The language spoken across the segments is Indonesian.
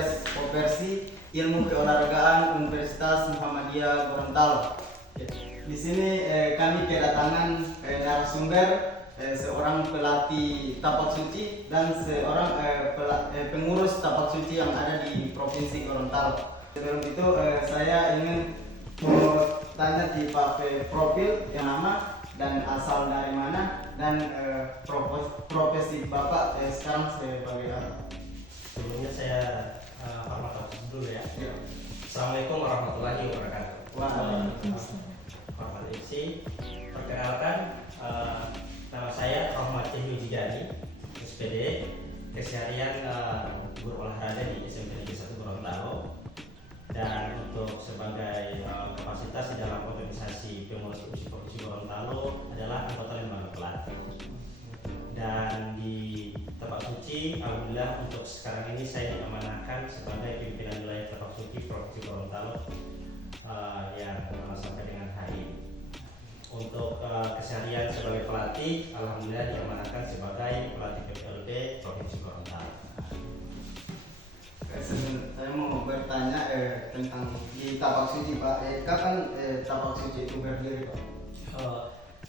podcast Kopersi Ilmu Keolahragaan Universitas Muhammadiyah Gorontalo. Di sini kami kedatangan narasumber seorang pelatih tapak suci dan seorang pengurus tapak suci yang ada di Provinsi Gorontalo. Sebelum itu saya ingin tanya di Pak profil yang nama dan asal dari mana dan profesi Bapak sekarang sebagai apa? Sebelumnya saya hormat dulu ya. Assalamualaikum warahmatullahi wabarakatuh. Hormat MC, perkenalkan nama saya Ahmad Cahyo Jidani, SPD, keseharian guru olahraga di SMP Negeri 1 Gorontalo. Dan untuk sebagai kapasitas di dalam organisasi pengurus Provinsi Gorontalo adalah anggota lembaga pelatih. Dan di Tapak Suci, alhamdulillah untuk sekarang ini saya diamanahkan sebagai pimpinan wilayah Tapak Suci Provinsi Gorontalo yang sampai dengan hari ini. Untuk keseharian sebagai pelatih, alhamdulillah diamanahkan sebagai pelatih PPLB Provinsi Gorontalo. Saya mau bertanya tentang di Tapak Suci Pak. Kapan Tapak Suci itu berdiri Pak?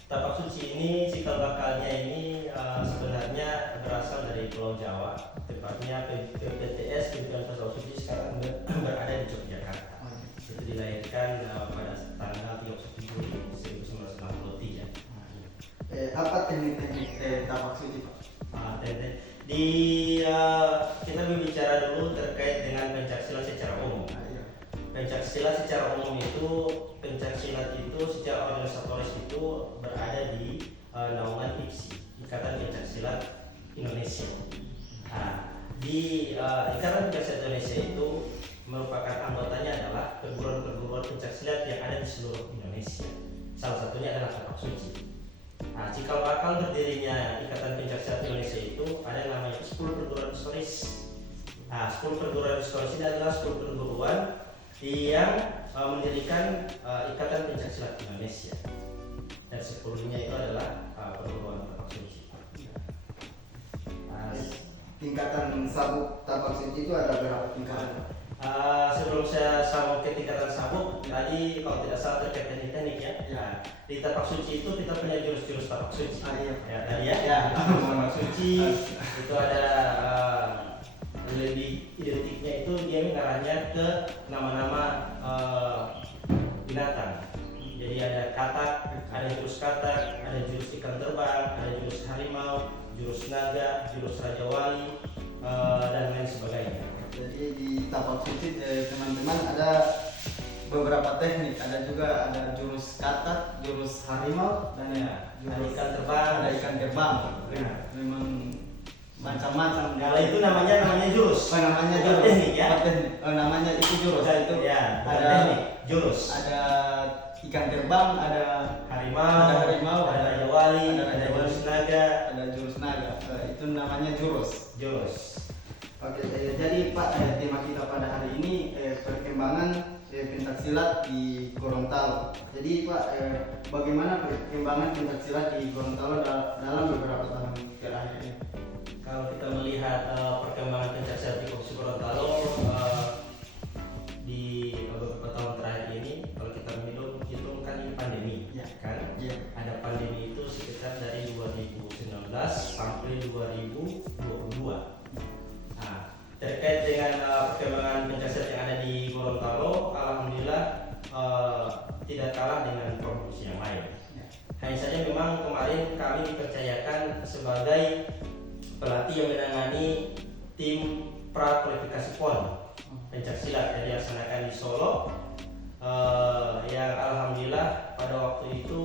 Tapak Suci ini cikal bakalnya ini sebenarnya berasal dari Pulau Jawa, tepatnya PPTS Pimpinan Tapak Suci sekarang berada di Yogyakarta. Itu dilahirkan pada tanggal 31 Juli 1963. Apa teknik-teknik Tapak Suci Pak? Kita berbicara dulu terkait dengan pencaksilat secara umum. Pencaksilat secara umum itu, pencaksilat itu secara organisatoris itu berada di naungan IPSI, Ikatan Pencaksilat Indonesia. Di Ikatan Pencaksilat Indonesia itu merupakan anggotanya adalah perguruan-perguruan pencaksilat yang ada di seluruh Indonesia. Salah satunya adalah Tapak Suci. Cikal bakal berdirinya Ikatan Pencaksilat Indonesia itu ada namanya 10 perguruan historis. 10 perguruan historis ini adalah 10 perguruan yang mendirikan Ikatan Pencaksilat Indonesia. Dan 10-nya itu adalah perguruan Tapak Suci. Tingkatan sabuk Tapak Suci itu ada berapa tingkatan? Sebelum saya sambung ke tingkatan sabuk, tadi kalau tidak salah terkait teknik ya. Di Tapak Suci itu kita punya jurus-jurus Tapak Suci. Tapak Suci itu ada lebih identiknya itu dia mengarahnya ke nama-nama binatang. Jadi ada katak, ada jurus katak, ada jurus ikan terbang, ada jurus harimau, jurus naga, jurus raja wali, dan lain sebagainya. Jadi di Tapak Suci teman-teman ada beberapa teknik, ada juga ada jurus katak, jurus harimau, dan jurus ikan terbang, ada ikan terbang. Memang macam-macam. Kalau itu namanya jurus. Namanya jurus. Teknik ya. Namanya itu jurus. Itu ya, ada teknik jurus. Ada ikan terbang, ada harimau, ada raja wali, ada jurus naga, ada jurus naga. Itu namanya jurus. Oke, jadi Pak, tema kita pada hari ini perkembangan pencaksilat di Gorontalo. Jadi Pak, bagaimana perkembangan pencaksilat di Gorontalo dalam beberapa tahun terakhir ini? Kalau kita melihat perkembangan pencaksilat di Provinsi Gorontalo di beberapa tahun terakhir ini, kalau kita hitung kan ini pandemi, kan? Ada pandemi itu sekitar dari 2019 sampai 2022. Terkait dengan perkembangan pencaksilat yang ada di Gorontalo, alhamdulillah tidak kalah dengan provinsi yang lain. Hanya saja memang kemarin kami dipercayakan sebagai pelatih yang menangani tim prakualifikasi PON pencaksilat yang dilaksanakan di Solo. Yang alhamdulillah pada waktu itu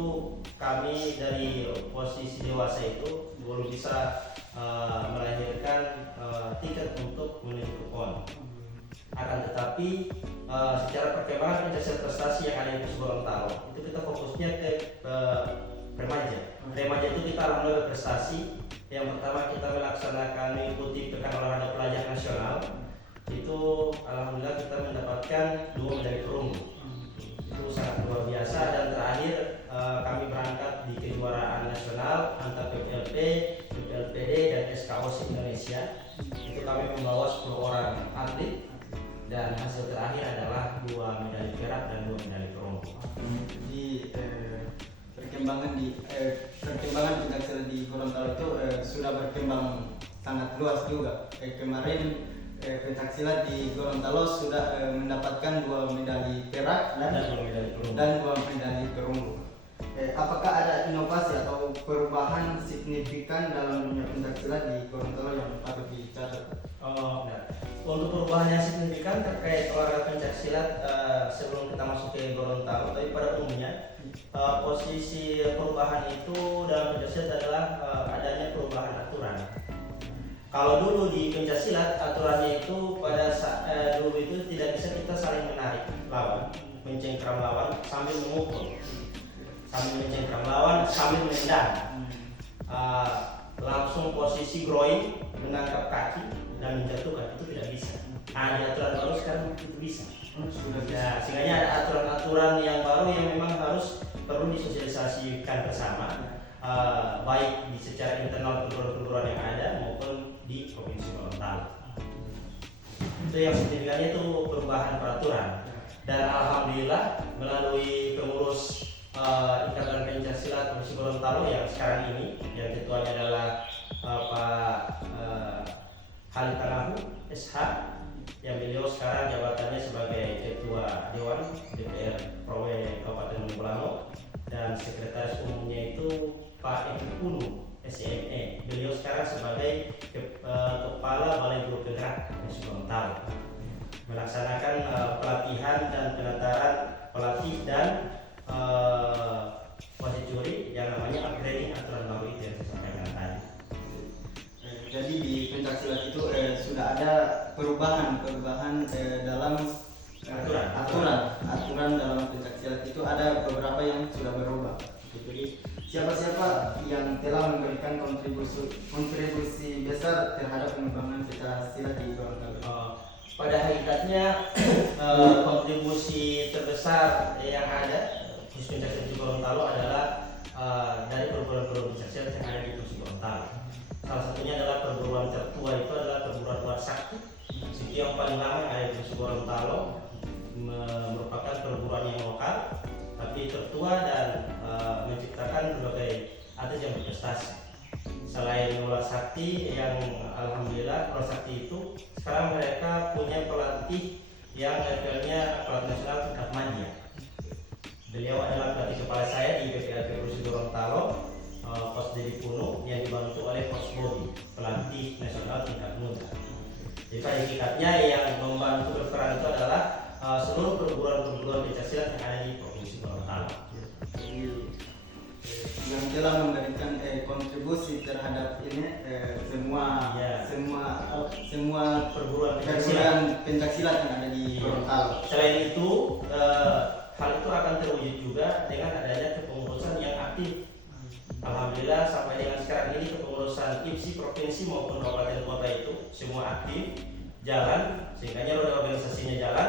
kami dari posisi dewasa itu belum bisa melahirkan tiket untuk menuju ke PON. Akan tetapi secara perkembangan pencaksilat prestasi yang ada di Gorontalo itu kita fokusnya ke remaja. Remaja itu kita alhamdulillah prestasi. Yang pertama kita melaksanakan mengikuti Pekan Olahraga Pelajar Nasional. Itu alhamdulillah kita mendapatkan 2 medali perunggu. Itu sangat luar biasa. Dan terakhir kami berangkat di kejuaraan nasional antar PPLP, PPLPD dan SKOS Indonesia. Itu kami membawa 10 orang atlet dan hasil terakhir adalah 2 medali perak dan 2 medali perunggu. Jadi perkembangan pencaksilat di Gorontalo itu sudah berkembang sangat luas juga. Kemarin pencaksilat di Gorontalo sudah mendapatkan 2 medali perak dan 2 medali perunggu. Apakah ada inovasi atau perubahan signifikan dalam dunia pencaksilat di Gorontalo yang patut dicatat? Untuk perubahan yang signifikan terkait olahraga pencaksilat sebelum kita masuk ke Gorontalo, tapi pada umumnya posisi perubahan itu dalam pencaksilat adalah adanya perubahan aturan. Kalau dulu di pencaksilat aturannya itu pada dulu itu tidak bisa kita saling menarik lawan, mencengkram lawan sambil memukul, sambil menendang, langsung posisi groin menangkap kaki dan menjatuhkan, itu tidak bisa. Di aturan baru sekarang itu bisa. Ya, sehingga ada aturan-aturan yang baru yang memang harus perlu disosialisasikan bersama, baik di secara internal perguruan-perguruan yang ada maupun di Provinsi Gorontalo. Itu yang signifikannya itu perubahan peraturan. Dan alhamdulillah melalui pengurus Ikatan Pencaksilat Provinsi Gorontalo yang sekarang ini, yang ketuanya adalah Pak Halid Tanahu SH, yang beliau sekarang jabatannya sebagai Ketua Dewan DPR Prowe Kabupaten Mulamo, dan Sekretaris Umumnya itu Pak Eki Punu SME. Beliau sekarang sebagai Kepala Balai Guru Penggerak Provinsi Gorontalo, melaksanakan pelatihan dan penataran pelatih dan wasit juri yang namanya upgrading aturan baru itu yang saya sampaikan tadi. Jadi di pencaksilat itu sudah ada perubahan dalam aturan dalam pencaksilat itu ada beberapa yang sudah berubah. Jadi siapa-siapa yang telah memberikan kontribusi besar terhadap pengembangan pencaksilat di Gorontalo? Pada hakikatnya kontribusi terbesar yang ada khusus pencaksilat di Gorontalo adalah dari perguruan-perguruan pencaksilat yang ada di Provinsi Gorontalo. Salah satunya adalah perguruan tertua itu adalah perguruan luar sakti. Itu yang paling lama yang ada di Provinsi Gorontalo, merupakan perguruan yang lokal tapi tertua dan menciptakan berbagai atlet yang berprestasi. Selain luar sakti yang alhamdulillah luar sakti itu sekarang mereka punya pelatih yang levelnya pelatih nasional tingkat madya. Beliau adalah pelatih kepala saya di BPLP Provinsi Gorontalo, Coach Dedi Puno, yang dibantu oleh Coach Bobby, pelatih nasional tingkat muda. Jadi pada hakikatnya yang membantu berperan itu adalah seluruh perguruan-perguruan pencaksilat yang ada di Provinsi Gorontalo. Yang telah memberikan kontribusi terhadap ini semua perguruan pencaksilat yang ada di Gorontalo. Selain itu, hal itu akan terwujud juga dengan adanya kepengurusan yang aktif. Alhamdulillah sampai dengan sekarang ini kepengurusan IPSI provinsi maupun kabupaten kota itu semua aktif, jalan, sehingga roda organisasinya jalan,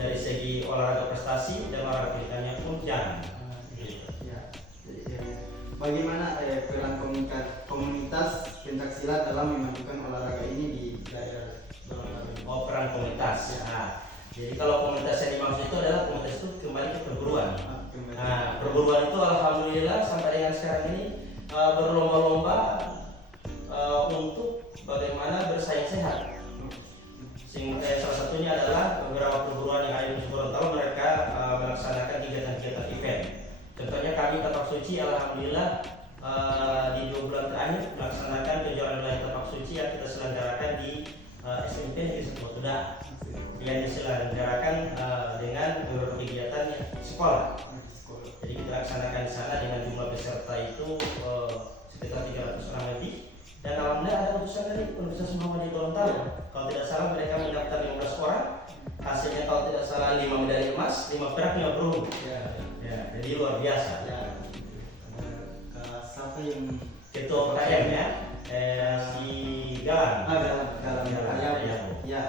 dari segi olahraga prestasi dan olahraga pendidikannya pun jalan. Bagaimana peran komunitas pencaksilat dalam memajukan olahraga ini di daerah Gorontalo? Peran komunitas. Jadi kalau komunitas yang dimaksud itu adalah komunitas itu kembali ke perguruan. Perguruan itu alhamdulillah sampai dengan sekarang ini berlomba-lomba untuk bagaimana bersaing sehat. Salah satunya adalah beberapa perguruan yang ada di Gorontalo, mereka melaksanakan kegiatan-kegiatan event. Contohnya kami Tapak Suci alhamdulillah di 2 bulan terakhir melaksanakan kejuaraan wilayah Tapak Suci yang kita selenggarakan di SMP Negeri 1 Batuda, yang diselenggarakan dengan beberapa kegiatan sekolah. Jadi kita laksanakan di sana dengan jumlah peserta itu sekitar 300 orang lebih, dan alhamdulillah ada utusan dari Universitas Muhammadiyah Gorontalo. Kalau tidak salah mereka mendaftar 15 orang, hasilnya kalau tidak salah 5 medali emas, 5 perak, 5 perunggu. Jadi luar biasa. Siapa yang ketua PKM-nya? Si Galang. Ya.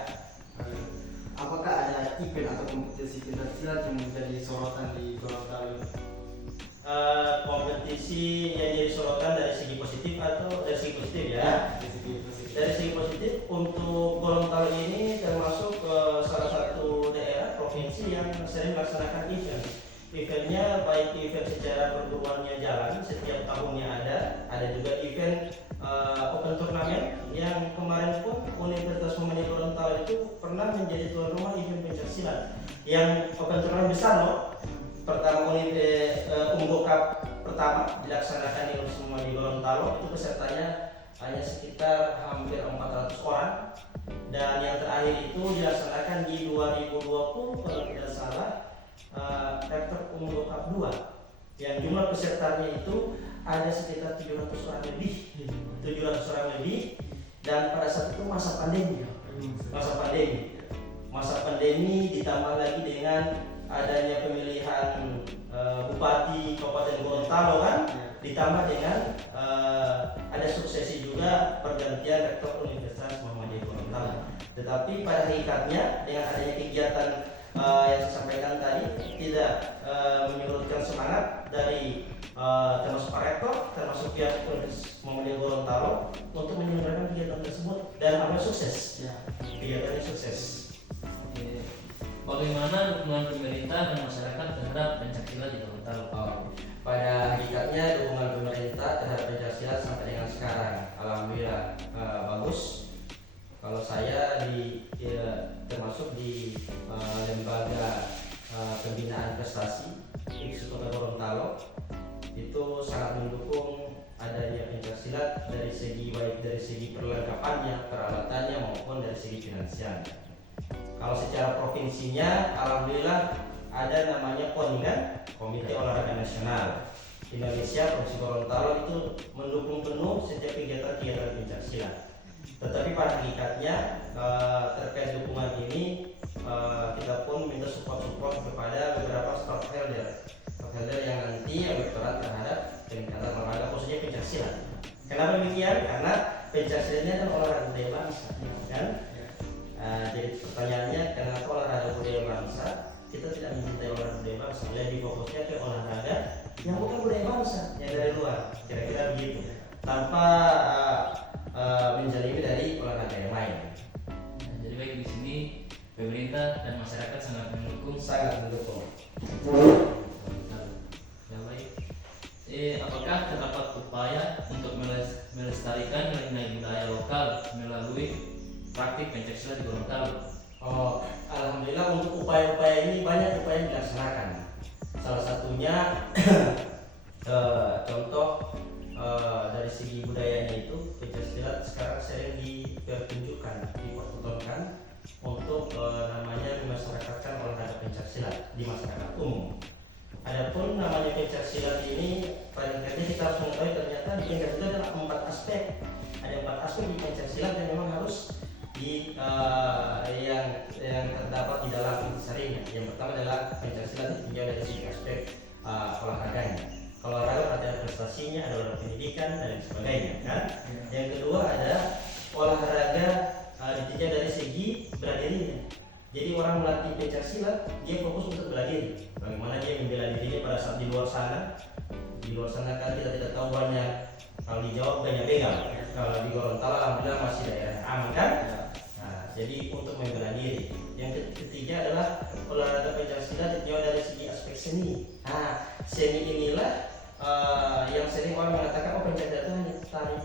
Apakah ada event atau kompetisi pencaksilat yang menjadi sorotan di Gorontalo? Kompetisi yang jadi sorotan dari segi positif atau dari segi positif ya? Dari segi positif untuk Gorontalo ini termasuk salah satu sering melaksanakan event. Eventnya baik event secara perguruannya jalan, setiap tahunnya ada juga event open turnamen yang kemarin pun Universitas Muhammadiyah Gorontalo itu pernah menjadi tuan rumah event pencaksilat yang open turnamen besar loh. Pertama Unggul Cup pertama dilaksanakan di Universitas Muhammadiyah Gorontalo, itu pesertanya hanya sekitar hampir 400 orang, dan yang terakhir itu dilaksanakan di 2020 kalau tidak salah Rektor Unggul Cup 2 yang jumlah pesertanya itu ada sekitar 700 orang lebih, dan pada saat itu masa pandemi ditambah lagi dengan adanya pemilihan Bupati Kabupaten Gorontalo kan, ditambah dengan ada suksesi juga pergantian Rektor Universitas Muhammadiyah Gorontalo. Tetapi pada hakikatnya dengan adanya kegiatan yang saya sampaikan tadi tidak menyurutkan semangat dari termasuk Pak Rektor, termasuk pihak Universitas Muhammadiyah Gorontalo untuk menyelenggarakan kegiatan tersebut, dan alhamdulillah sukses. Kegiatannya sukses. Bagaimana dukungan pemerintah dan masyarakat terhadap pencaksilat di Gorontalo? Pada hakikatnya dukungan pemerintah terhadap pencaksilat sampai dengan sekarang alhamdulillah bagus. Kalau saya termasuk di lembaga pembinaan prestasi IPSI Kota Gorontalo, itu sangat mendukung adanya pencaksilat dari segi baik dari segi perlengkapannya, peralatannya maupun dari segi finansial. Kalau secara provinsinya alhamdulillah ada namanya KONI kan, Komite Olahraga Nasional Indonesia Provinsi Gorontalo, itu mendukung penuh setiap kegiatan-kegiatan pencaksilat. Tetapi pada hakikatnya terkait dukungan ini kita pun minta support kepada beberapa stockholder yang nanti yang berperan terhadap peningkatan olahraga khususnya pencaksilat. Kenapa demikian? Karena pencaksilatnya kan olahraga budaya bangsa, kan? Jadi pertanyaannya, kenapa olahraga budaya bangsa? Kita tidak mencintai olahraga budaya bangsa, lebih fokusnya ke olahraga yang bukan budaya bangsa, yang dari luar, kira-kira begitu, tanpa menjalimi dari olahraga yang lain. Jadi baik di sini pemerintah dan masyarakat sangat mendukung. Ya baik. Apakah terdapat upaya untuk melestarikan nilai budaya lokal melalui praktik pencaksilat di Gorontalo? Alhamdulillah untuk upaya-upaya ini banyak upaya yang dilaksanakan. Salah satunya contoh dari segi budayanya itu pencaksilat sekarang sering dipertunjukkan, dipertontonkan untuk namanya memasyarakatkan olahraga pencaksilat di masyarakat umum. Adapun namanya pencaksilat ini pada akhirnya kita harus mengetahui ternyata di pencaksilat ada 4 aspek. Ada 4 aspek di pencaksilat yang memang harus yang terdapat di dalam intisarinya. Yang pertama adalah pencaksilat ditinjau dari segi aspek olahraganya. Kalau olahraga berarti ada prestasinya, ada olahraga pendidikan dan lain sebagainya, kan? Yang kedua ada olahraga ditinjau dari segi bela dirinya. Jadi orang melatih pencaksilat dia fokus untuk bela diri. Bagaimana dia membela dirinya pada saat di luar sana. Di luar sana kan kita tidak tahu banyak. Kalau di Jawa banyak begal. Kalau di Gorontalo alhamdulillah masih daerah aman kan? Jadi untuk membela diri. Yang ketiga adalah olahraga pencaksilat ditinjau dari segi aspek seni. Seni inilah yang sering orang mengatakan pencaksilat itu hanya tari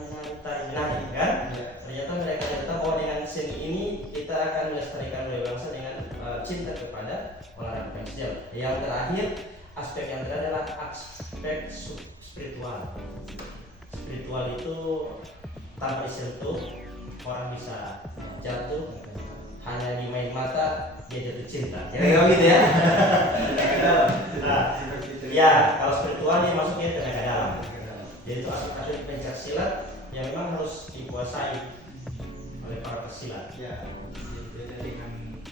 menari kan? Ternyata mereka tidak tahu bahwa dengan seni ini kita akan melestarikan budaya bangsa dengan cinta kepada olahraga pencaksilat. Yang terakhir, aspek yang terakhir adalah aspek spiritual. Spiritual itu tanpa disentuh orang bisa jatuh, hanya di main mata dia jatuh cinta. Kira-kira gitu ya. Ya, kalau spiritual dia masuknya ke tenaga dalam. Jadi itu aspek pencaksilat yang memang harus dikuasai oleh para pesilat. Ya, beda dengan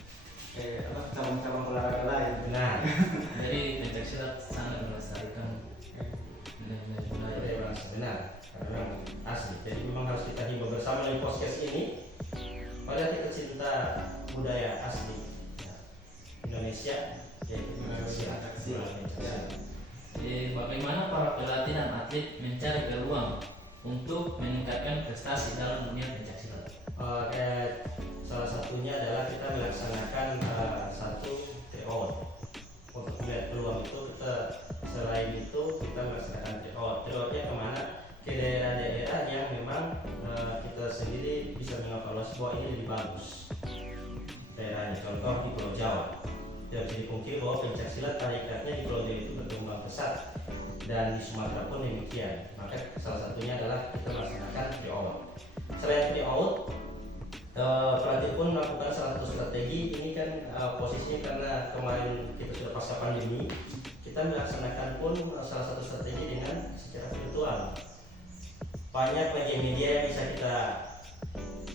cabang-cabang olahraga lain. Nah, Jadi pencaksilat sangat melestarikan nilai-nilai budaya. budaya bangsa benar, karena memang asli. Jadi memang harus kita himbau bersama di podcast ini. Pada kita cinta budaya asli Indonesia, yaitu pencaksilat. Bagaimana para pelatih dan atlet mencari peluang untuk meningkatkan prestasi dalam dunia pencaksilat? Salah satunya adalah kita melaksanakan satu tryout. untuk melihat peluang itu kita selain itu kita melaksanakan tryout-nya kemana, ke daerah-daerah yang memang kita sendiri bisa mengevaluasi bahwa ini lebih bagus daerahnya. Contoh di Pulau Jawa, tidak bisa dipungkiri bahwa pencaksilat tarikatnya di Pulau Jawa itu berkembang pesat, dan di Sumatera pun demikian. Maka salah satunya adalah kita melaksanakan tryout. Selain tryout, pelatih pun melakukan salah satu strategi. Ini kan posisinya karena kemarin kita sudah pasca pandemi, kita melaksanakan pun salah satu strategi dengan secara virtual. Banyak media yang bisa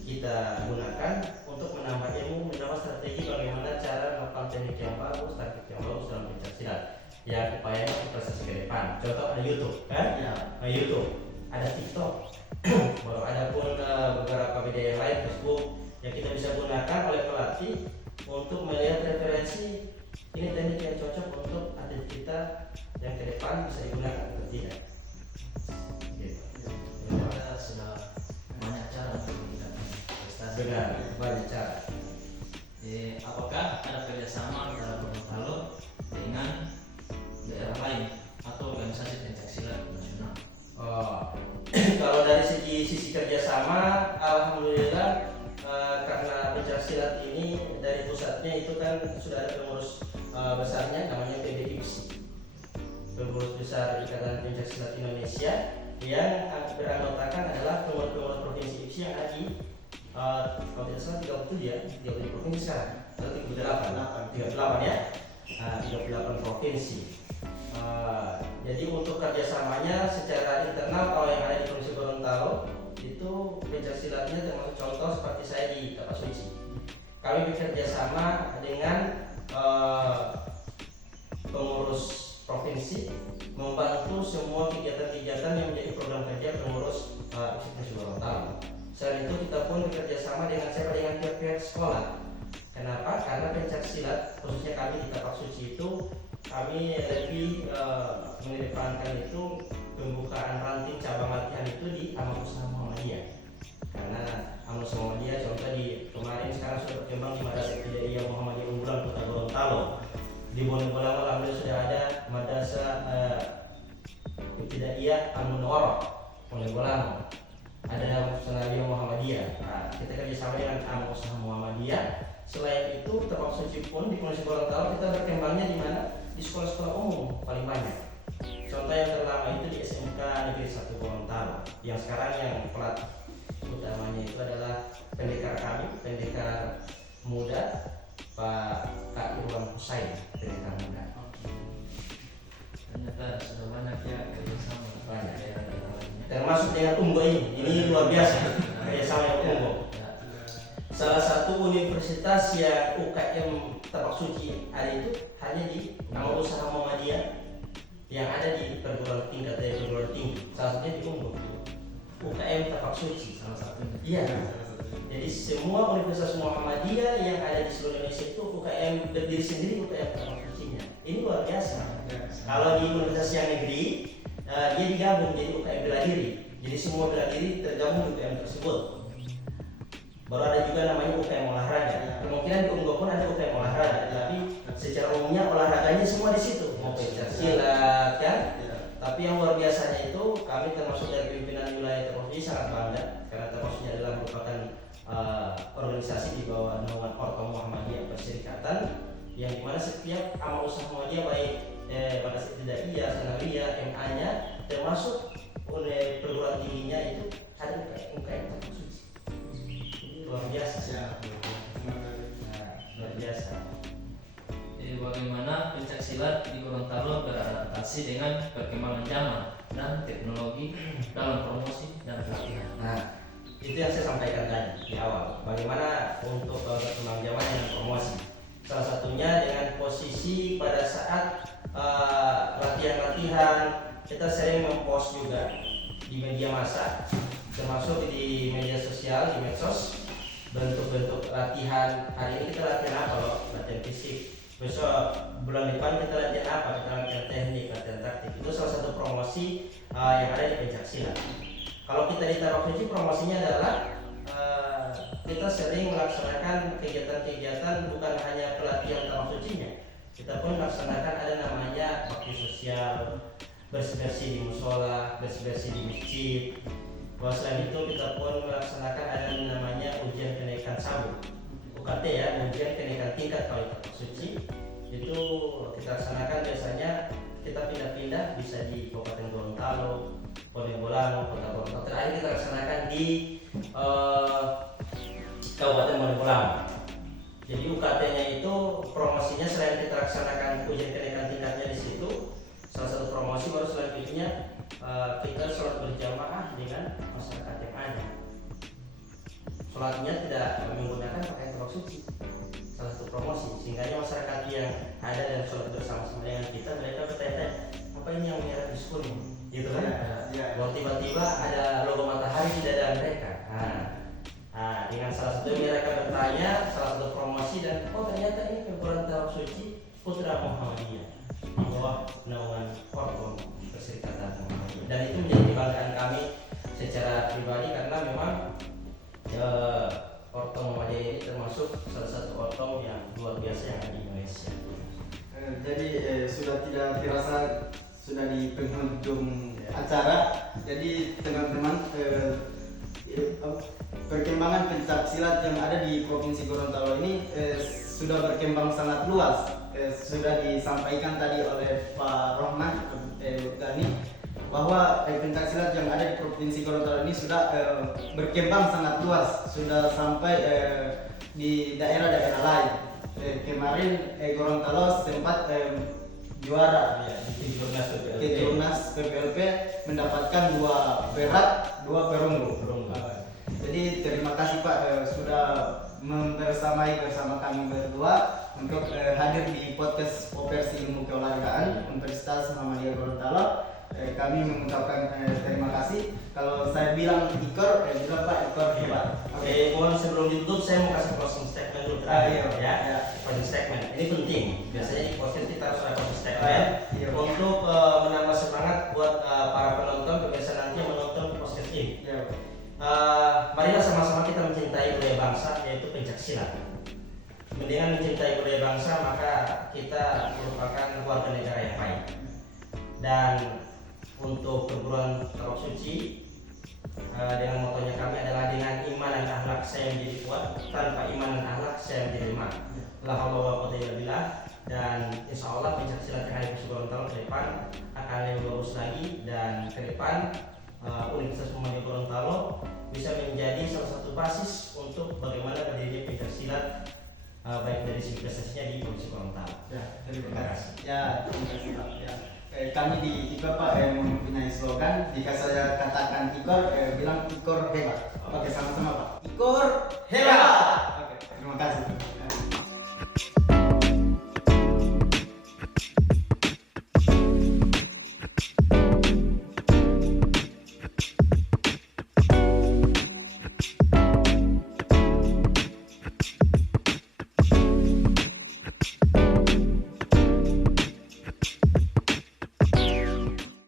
kita gunakan untuk menambah ilmu, menambah strategi bagaimana cara melakukan teknik yang bagus, taktik yang bagus dalam pencaksilat yang upayanya prestasi ke depan. Contoh ada YouTube kan? Ya. Nah, YouTube, ada TikTok, baru ada pun beberapa media yang lain, Facebook, yang kita bisa gunakan oleh pelatih untuk melihat referensi ini teknik yang cocok untuk atlet kita yang ke depan bisa digunakan atau tidak. Gitu. Ada sudah banyak cara untuk meningkatkan prestasi. Benar, banyak cara. Apakah ada kerjasama antara Gorontalo dengan daerah lain atau organisasi pencaksilat nasional? Kalau dari sisi kerjasama, alhamdulillah karena pencaksilat ini dari pusatnya itu kan sudah ada pengurus besarnya namanya PBIPSI, pengurus besar Ikatan Pencaksilat Indonesia, yang beranggotakan adalah pengurus provinsi IPSI yang ada di kalau tidak salah 37 ya, 37 provinsi sekarang atau 38 ya, 38 provinsi. Jadi untuk kerjasamanya secara internal, kalau yang ada di Provinsi Gorontalo itu pencaksilatnya termasuk contoh seperti saya di Kapasuci. Kami bekerja sama dengan pengurus provinsi membantu semua kegiatan-kegiatan yang menjadi program kerja pengurus Provinsi Gorontalo. Selain itu kita pun bekerja sama dengan pihak-pihak sekolah. Kenapa? Karena pencaksilat khususnya kami di Kapasuci itu kami lebih mengedepankan itu pembukaan ranting cabang latihan itu di Amal Usaha Muhammadiyah. Karena Amal Usaha Muhammadiyah contoh di kemarin sekarang sudah berkembang di Madrasah Ibtidaiyah Muhammadiyah Unggulan Kota Gorontalo. Di Bonobolango alhamdulillah sudah ada Madrasah Ibtidaiyah Al-Munawwarah Bonobolango. Ada Sanawiyah Muhammadiyah. Nah, kita kerjasama dengan Amal Usaha Muhammadiyah. Selain itu, Kapasuci pun di Provinsi Gorontalo kita berkembangnya di mana? Di sekolah-sekolah umum paling banyak. Contoh yang terlama itu di SMK Negeri 1 Gorontalo, yang sekarang yang pelatih utamanya itu adalah pendekar kami, pendekar muda Pak Kak Irwan Husain, pendekar muda. Ternyata sudah banyak ya kerjasama Banyak. daerah-daerah lainnya. Termasuk dengan Unggul ini luar biasa kerjasama yang Unggul. Salah satu universitas yang UKM Kapasuci ada itu hanya di Amal Usaha Muhammadiyah yang ada di perguruan tinggi. Salah satunya di Unggul, UKM Kapasuci Salah satunya. Iya. Jadi semua universitas Muhammadiyah yang ada di seluruh Indonesia itu UKM berdiri sendiri, UKM Kapasucinya. Ini luar biasa. Kalau di universitas yang negeri dia digabung jadi UKM bela diri. Jadi semua bela diri tergabung di UKM tersebut. Baru ada juga namanya UKM olahraga. Kemungkinan di Unggul pun ada UKM olahraga, tapi secara umumnya olahraganya semua di situ, mau pencaksilat kan. Tapi yang luar biasanya itu kami termasuk dari pimpinan wilayah terprovinsi sangat bangga karena termasuknya adalah merupakan organisasi di bawah naungan Ortom Muhammadiyah Perserikatan, yang dimana setiap amal usaha Muhammadiyah baik Madrasah Ibtidaiyah, Sanawiyah, MA-nya termasuk oleh perguruan tingginya itu ada UKM Kapasuci. Luar biasa. Luar biasa. Jadi bagaimana pencaksilat di Gorontalo beradaptasi dengan perkembangan zaman dan teknologi dalam promosi dan pelatihan. Nah, itu yang saya sampaikan tadi di awal. Bagaimana untuk perkembangan zaman dan promosi. Salah satunya dengan posisi pada saat latihan-latihan kita sering mempost juga di media massa, termasuk di media sosial, di medsos, bentuk-bentuk latihan. Hari ini kita latihan apa loh? Latihan fisik. Besok bulan depan kita latihan apa? Kita latihan teknik, latihan taktik. Itu salah satu promosi yang ada di pencaksilat. Kalau kita di Kapasuci promosinya adalah kita sering melaksanakan kegiatan-kegiatan bukan hanya pelatihan Kapasucinya. Kita kita pun melaksanakan ada namanya bakti sosial, bersih-bersih di musola, bersih-bersih di masjid. Bahwa selain itu kita pun melaksanakan ada namanya ujian kenaikan sabuk, UKT ya, ujian kenaikan tingkat kalau itu suci. Itu kita laksanakan biasanya kita pindah-pindah, bisa di Kabupaten Gorontalo, Ponegoro, Kota Gorontalo. Terakhir kita laksanakan di Kabupaten Ponegoro. Jadi UKT-nya itu promosinya selain kita laksanakan ujian kenaikan tingkatnya di situ, salah satu promosi baru selanjutnya kita sholat berjamaah dengan masyarakat yang ada. Sholatnya tidak menggunakan pakaian terlalu suci, salah satu promosi, sehingga masyarakat yang ada dan sholat bersama-sama dengan kita, mereka bertanya, apa ini yang merah di school ini? Gitu kan? Bahwa tiba-tiba ada logo matahari di dada mereka. Dengan salah satu mereka bertanya, salah satu promosi, dan oh ternyata ini perguruan Tarok Suci Putra Muhammadiyah di bawah naungan Ortom Perserikatan Muhammadiyah. Dan itu menjadi kebanggaan kami secara pribadi karena memang Ortom Muhammadiyah ini termasuk salah satu ortom yang luar biasa yang ada di Indonesia. Jadi sudah tidak terasa sudah di penghujung acara. Jadi teman-teman, perkembangan pencak silat yang ada di Provinsi Gorontalo ini sudah berkembang sangat luas. Sudah disampaikan tadi oleh Pak Rohman Dani bahwa pencak silat yang ada di Provinsi Gorontalo ini sudah berkembang sangat luas, sudah sampai di daerah-daerah lain. Kemarin Gorontalo sempat juara Di Kejurnas PPLP, mendapatkan 2 perak, 2 perunggu. Jadi terima kasih Pak sudah membersamai bersama kami berdua untuk hadir di podcast Operasi Ilmu Keolahragaan Universitas Muhammadiyah Gorontalo. Kami mengucapkan terima kasih. Kalau saya bilang Ikor, bilang Pak Ikor hebat. Oke, mohon sebelum ditutup saya mau kasih closing statement dulu terakhir Iya. Closing statement ini penting. Biasanya di podcast kita harus ada closing statement Iya. untuk menambah semangat buat para penonton pemirsa nanti yang menonton podcast ini. Ya. Marilah sama-sama kita mencintai budaya bangsa, yaitu pencak silat. Mendingan mencintai budaya bangsa, maka kita merupakan warga negara yang baik. Dan untuk perguruan Tarok Suci, dengan motonya kami adalah dengan iman dan akhlak saya menjadi kuat, tanpa iman dan akhlak saya menjadi lemah. La haula wala quwwata illa billah. Dan insya Allah pencak silat yang ada di Gorontalo ke depan akan lebih bagus lagi, dan ke depan Universitas Muhammadiyah Gorontalo bisa menjadi salah satu basis untuk bagaimana berdiri pencak silat baik dari segi prestasinya di Provinsi Gorontalo. Terima kasih. Terima kasih Pak. Kami di Ikor Pak mempunyai slogan. Jika saya katakan Ikor, bilang Ikor hebat. Oke, sama-sama Pak. Ikor hebat. Oke, terima kasih.